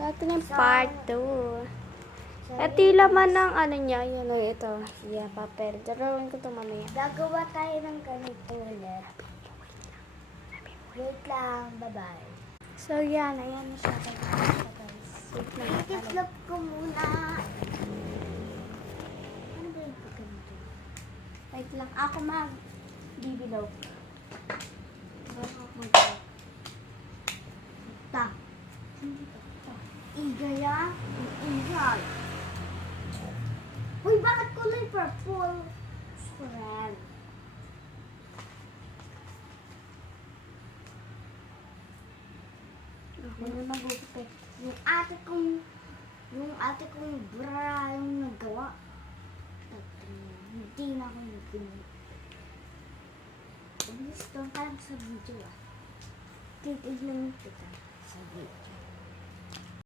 Ito na yung part 2. Ito yung laman ng ano niya. Yun o, ito. Yeah, papel. Darawin ko ito mamaya. Gagawa tayo ng ganito ulit. Wait lang, bye-bye. So, yan. Ayan na siya. Wait lang. Ititlop ko muna. Ano ba yung pagganito? Wait lang. Ako mag-bibilaw. Baka mag-bibilaw. Ta. Igaya. Igay. Uy, bakit kulay purple? Friend. Ako na magupit. Yung ate kong bra yung naggawa. Hindi na ako naggawa. Bilis doon parang sa video ah. Titignan kita sa video.